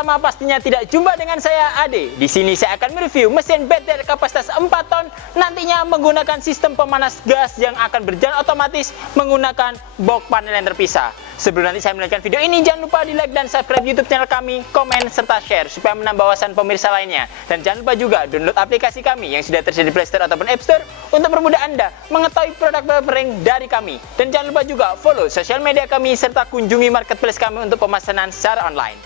lama pastinya tidak jumpa dengan saya Ade. Di sini saya akan mereview mesin BTR kapasitas 4 ton nantinya menggunakan sistem pemanas gas yang akan berjalan otomatis menggunakan box panel yang terpisah. Sebelum nanti saya melanjutkan video ini, jangan lupa di like dan subscribe YouTube channel kami, komen serta share supaya menambah wawasan pemirsa lainnya. Dan jangan lupa juga download aplikasi kami yang sudah tersedia di Play Store ataupun App Store untuk mempermudah Anda mengetahui produk-produk pengering dari kami. Dan jangan lupa juga follow sosial media kami serta kunjungi marketplace kami untuk pemesanan secara online.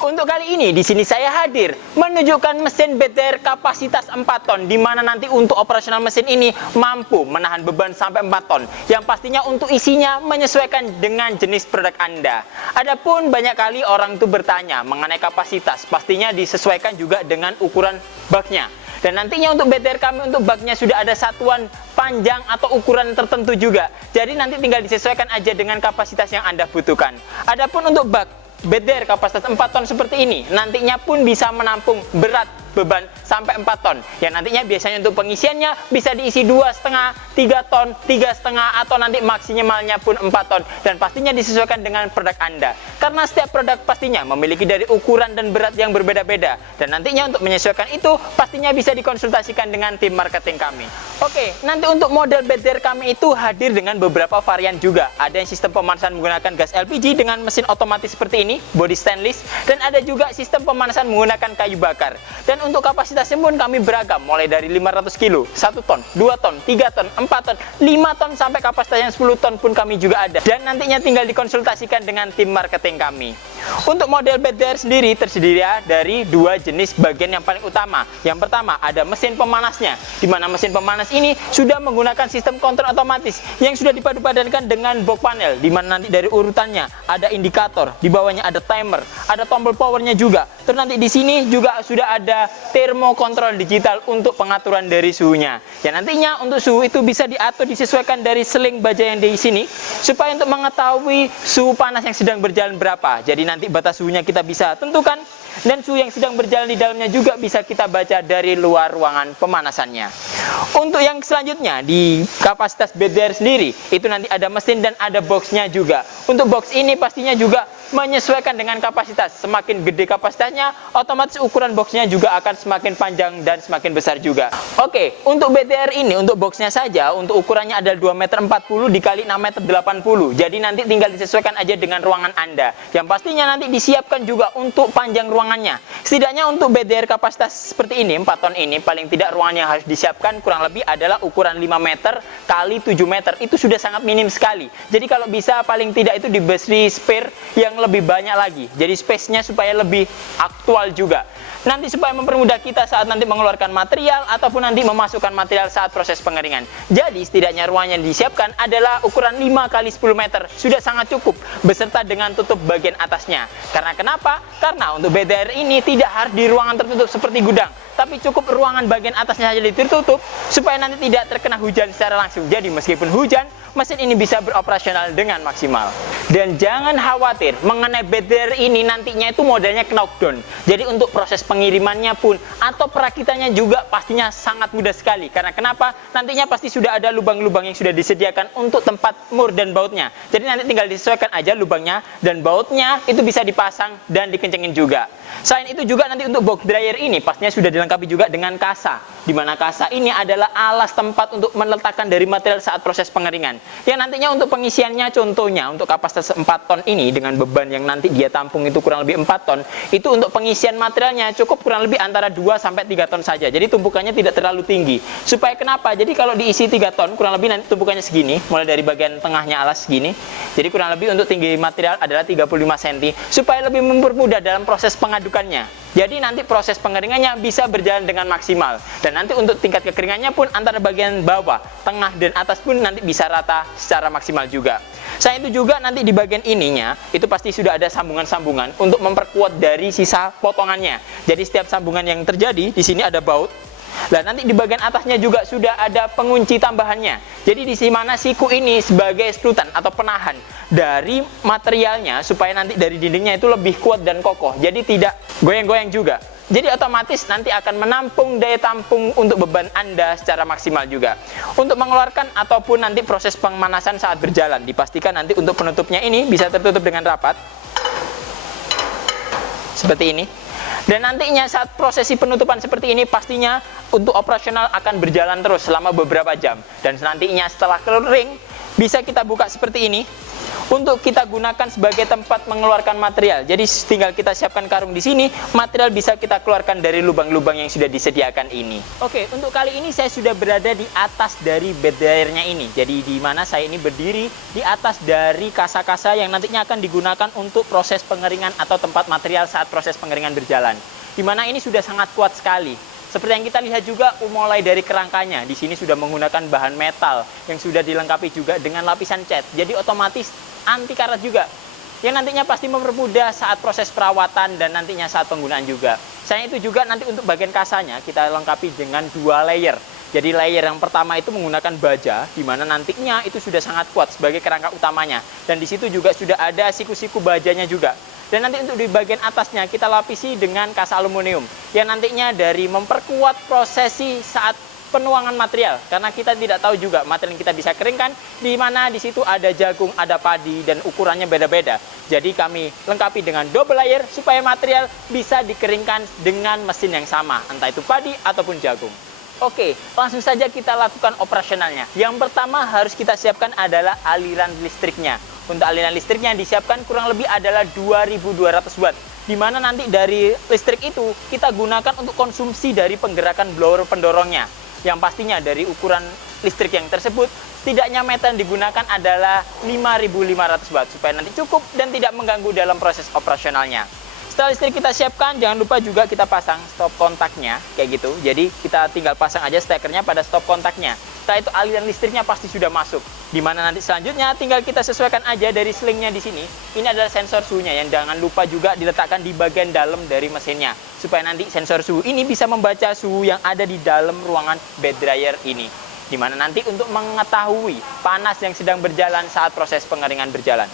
Untuk kali ini di sini saya hadir menunjukkan mesin BTR kapasitas 4 ton di mana nanti untuk operasional mesin ini mampu menahan beban sampai 4 ton yang pastinya untuk isinya menyesuaikan dengan jenis produk Anda. Adapun banyak kali orang itu bertanya mengenai kapasitas, pastinya disesuaikan juga dengan ukuran baknya. Dan nantinya untuk BTR kami untuk baknya sudah ada satuan panjang atau ukuran tertentu juga. Jadi nanti tinggal disesuaikan aja dengan kapasitas yang Anda butuhkan. Adapun untuk bak BTR kapasitas 4 ton seperti ini nantinya pun bisa menampung berat beban sampai 4 ton. Yang nantinya biasanya untuk pengisiannya bisa diisi 2,5, 3 ton, 3,5 atau nanti maksimalnya pun 4 ton. Dan pastinya disesuaikan dengan produk Anda. Karena setiap produk pastinya memiliki dari ukuran dan berat yang berbeda-beda. Dan nantinya untuk menyesuaikan itu pastinya bisa dikonsultasikan dengan tim marketing kami. Oke, nanti untuk model BTR kami itu hadir dengan beberapa varian juga. Ada yang sistem pemanasan menggunakan gas LPG dengan mesin otomatis seperti ini, body stainless. Dan ada juga sistem pemanasan menggunakan kayu bakar. Dan untuk kapasitasnya pun kami beragam, mulai dari 500 kg, 1 ton, 2 ton, 3 ton, 4 ton, 5 ton sampai kapasitas yang 10 ton pun kami juga ada. Dan nantinya tinggal dikonsultasikan dengan tim marketing kami. Untuk model BTR sendiri tersedia dari dua jenis bagian yang paling utama. Yang pertama ada mesin pemanasnya, di mana mesin pemanas ini sudah menggunakan sistem kontrol otomatis yang sudah dipadu-padankan dengan box panel, di mana nanti dari urutannya ada indikator, di bawahnya ada timer, ada tombol powernya juga. Terus nanti di sini juga sudah ada termokontrol digital untuk pengaturan dari suhunya. Ya nantinya untuk suhu itu bisa diatur disesuaikan dari seling baja yang di sini supaya untuk mengetahui suhu panas yang sedang berjalan berapa. Jadi nanti batas suhunya kita bisa tentukan dan suhu yang sedang berjalan di dalamnya juga bisa kita baca dari luar ruangan pemanasannya. Untuk yang selanjutnya di kapasitas BTR sendiri itu nanti ada mesin dan ada boxnya juga. Untuk box ini pastinya juga menyesuaikan dengan kapasitas. Semakin gede kapasitasnya, otomatis ukuran boxnya juga akan semakin panjang dan semakin besar juga. Oke, untuk BTR ini, untuk boxnya saja, untuk ukurannya adalah 2,40 m dikali 6,80 m. Jadi nanti tinggal disesuaikan aja dengan ruangan Anda. Yang pastinya nanti disiapkan juga untuk panjang ruangannya. Setidaknya untuk BTR kapasitas seperti ini, 4 ton ini, paling tidak ruangan yang harus disiapkan kurang lebih adalah ukuran 5 meter kali 7 meter. Itu sudah sangat minim sekali. Jadi kalau bisa paling tidak itu diberi spare yang lebih banyak lagi. Jadi space-nya supaya lebih aktual juga. Nanti supaya mempermudah kita saat nanti mengeluarkan material ataupun nanti memasukkan material saat proses pengeringan. Jadi setidaknya ruang yang disiapkan adalah ukuran 5 kali 10 meter. Sudah sangat cukup beserta dengan tutup bagian atasnya. Karena kenapa? Karena untuk BTR ini tidak harus di ruangan tertutup seperti gudang, tapi cukup ruangan bagian atasnya saja ditutup supaya nanti tidak terkena hujan secara langsung. Jadi meskipun hujan, mesin ini bisa beroperasional dengan maksimal. Dan jangan khawatir mengenai BTR ini nantinya itu modelnya knockdown. Jadi untuk proses pengirimannya pun atau perakitannya juga pastinya sangat mudah sekali. Karena kenapa? Nantinya pasti sudah ada lubang-lubang yang sudah disediakan untuk tempat mur dan bautnya. Jadi nanti tinggal disesuaikan aja lubangnya dan bautnya itu bisa dipasang dan dikencengin juga. Selain itu juga nanti untuk box dryer ini pastinya sudah dilengkapi juga dengan kasa. Di mana kasa ini adalah alas tempat untuk meletakkan dari material saat proses pengeringan. Yang nantinya untuk pengisiannya contohnya untuk kapasitas 4 ton ini dengan beban yang nanti dia tampung itu kurang lebih 4 ton, itu untuk pengisian materialnya cukup kurang lebih antara 2 sampai 3 ton saja. Jadi tumpukannya tidak terlalu tinggi. Supaya kenapa? Jadi kalau diisi 3 ton kurang lebih nanti tumpukannya segini, mulai dari bagian tengahnya alas segini. Jadi kurang lebih untuk tinggi material adalah 35 cm supaya lebih mempermudah dalam proses pengadukannya. Jadi nanti proses pengeringannya bisa berjalan dengan maksimal. Dan nanti untuk tingkat kekeringannya pun antara bagian bawah, tengah, dan atas pun nanti bisa rata secara maksimal juga. Selain itu juga nanti di bagian ininya itu pasti sudah ada sambungan-sambungan untuk memperkuat dari sisa potongannya. Jadi setiap sambungan yang terjadi di sini ada baut. Nah, nanti di bagian atasnya juga sudah ada pengunci tambahannya. Jadi di mana siku ini sebagai skrutan atau penahan dari materialnya supaya nanti dari dindingnya itu lebih kuat dan kokoh. Jadi tidak goyang-goyang juga. Jadi otomatis nanti akan menampung daya tampung untuk beban Anda secara maksimal juga. Untuk mengeluarkan ataupun nanti proses pemanasan saat berjalan, dipastikan nanti untuk penutupnya ini bisa tertutup dengan rapat. Seperti ini. Dan nantinya saat prosesi penutupan seperti ini pastinya untuk operasional akan berjalan terus selama beberapa jam. Dan nantinya setelah kering bisa kita buka seperti ini untuk kita gunakan sebagai tempat mengeluarkan material. Jadi tinggal kita siapkan karung di sini, material bisa kita keluarkan dari lubang-lubang yang sudah disediakan ini. Oke, untuk kali ini saya sudah berada di atas dari bed dryernya ini. Jadi di mana saya ini berdiri di atas dari kasa-kasa yang nantinya akan digunakan untuk proses pengeringan atau tempat material saat proses pengeringan berjalan. Di mana ini sudah sangat kuat sekali. Seperti yang kita lihat juga mulai dari kerangkanya, di sini sudah menggunakan bahan metal yang sudah dilengkapi juga dengan lapisan cat. Jadi otomatis anti karat juga, yang nantinya pasti mempermudah saat proses perawatan dan nantinya saat penggunaan juga. Selain itu juga nanti untuk bagian kasanya kita lengkapi dengan 2 layer. Jadi layer yang pertama itu menggunakan baja, di mana nantinya itu sudah sangat kuat sebagai kerangka utamanya. Dan di situ juga sudah ada siku-siku bajanya juga. Dan nanti untuk di bagian atasnya kita lapisi dengan kasa aluminium yang nantinya dari memperkuat prosesi saat penuangan material, karena kita tidak tahu juga material yang kita bisa keringkan di mana di situ ada jagung, ada padi dan ukurannya beda-beda. Jadi kami lengkapi dengan double layer supaya material bisa dikeringkan dengan mesin yang sama, entah itu padi ataupun jagung. Oke, langsung saja kita lakukan operasionalnya. Yang pertama harus kita siapkan adalah aliran listriknya. Untuk aliran listriknya disiapkan kurang lebih adalah 2200 watt. Di mana nanti dari listrik itu kita gunakan untuk konsumsi dari penggerakan blower pendorongnya. Yang pastinya dari ukuran listrik yang tersebut, setidaknya meter yang digunakan adalah 5500 watt. Supaya nanti cukup dan tidak mengganggu dalam proses operasionalnya. Setelah listrik kita siapkan, jangan lupa juga kita pasang stop kontaknya, kayak gitu. Jadi kita tinggal pasang aja stekernya pada stop kontaknya. Setelah itu aliran listriknya pasti sudah masuk. Dimana nanti selanjutnya tinggal kita sesuaikan aja dari slingnya di sini. Ini adalah sensor suhunya yang jangan lupa juga diletakkan di bagian dalam dari mesinnya. Supaya nanti sensor suhu ini bisa membaca suhu yang ada di dalam ruangan bed dryer ini. Dimana nanti untuk mengetahui panas yang sedang berjalan saat proses pengeringan berjalan.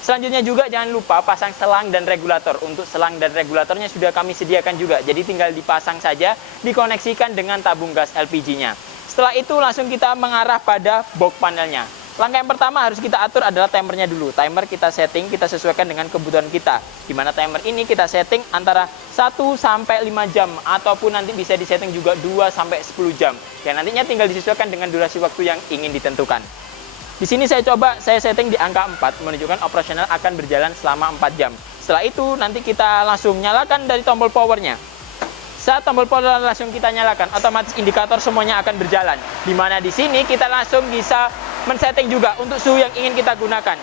Selanjutnya juga jangan lupa pasang selang dan regulator. Untuk selang dan regulatornya sudah kami sediakan juga. Jadi tinggal dipasang saja, dikoneksikan dengan tabung gas LPG-nya. Setelah itu langsung kita mengarah pada box panelnya. Langkah yang pertama harus kita atur adalah timernya dulu. Timer kita setting, kita sesuaikan dengan kebutuhan kita. Dimana timer ini kita setting antara 1 sampai 5 jam. Ataupun nanti bisa disetting juga 2 sampai 10 jam. Yang nantinya tinggal disesuaikan dengan durasi waktu yang ingin ditentukan. Di sini saya setting di angka 4, menunjukkan operasional akan berjalan selama 4 jam. Setelah itu nanti kita langsung nyalakan dari tombol powernya. Saat tombol power langsung kita nyalakan, otomatis indikator semuanya akan berjalan. Dimana di sini kita langsung bisa men-setting juga untuk suhu yang ingin kita gunakan.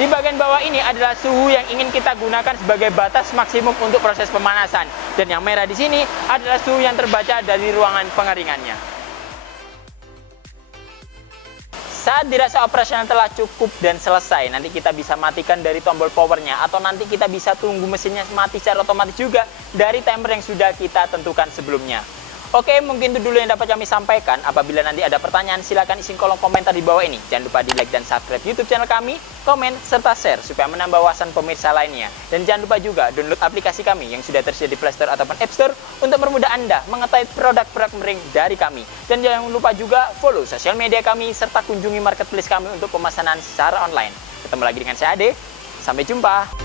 Di bagian bawah ini adalah suhu yang ingin kita gunakan sebagai batas maksimum untuk proses pemanasan. Dan yang merah di sini adalah suhu yang terbaca dari ruangan pengeringannya. Saat dirasa operasional telah cukup dan selesai, nanti kita bisa matikan dari tombol powernya, atau nanti kita bisa tunggu mesinnya mati secara otomatis juga dari timer yang sudah kita tentukan sebelumnya. Oke, mungkin itu dulu yang dapat kami sampaikan. Apabila nanti ada pertanyaan, silakan isi kolom komentar di bawah ini. Jangan lupa di like dan subscribe YouTube channel kami, komen, serta share supaya menambah wawasan pemirsa lainnya. Dan jangan lupa juga download aplikasi kami yang sudah tersedia di Play Store ataupun App Store untuk mempermudah Anda mengetahui produk-produk mering dari kami. Dan jangan lupa juga follow sosial media kami serta kunjungi marketplace kami untuk pemesanan secara online. Ketemu lagi dengan saya Ade. Sampai jumpa.